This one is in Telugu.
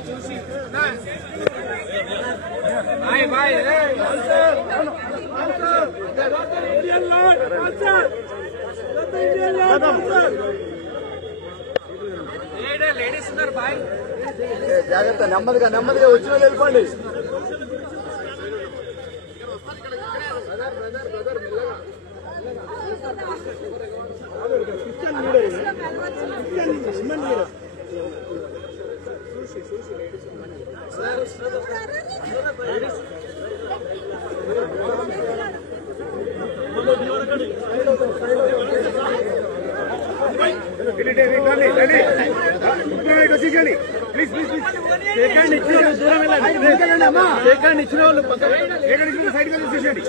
చూసి బాయ్ బాయ్ లేడీస్ ఉన్నారు బాయ్ జాగ్రత్త నెమ్మదిగా నెమ్మదిగా వచ్చిన వెళ్ళిపోండి ఇచ్చిన వాళ్ళు సైడ్ చూసేయండి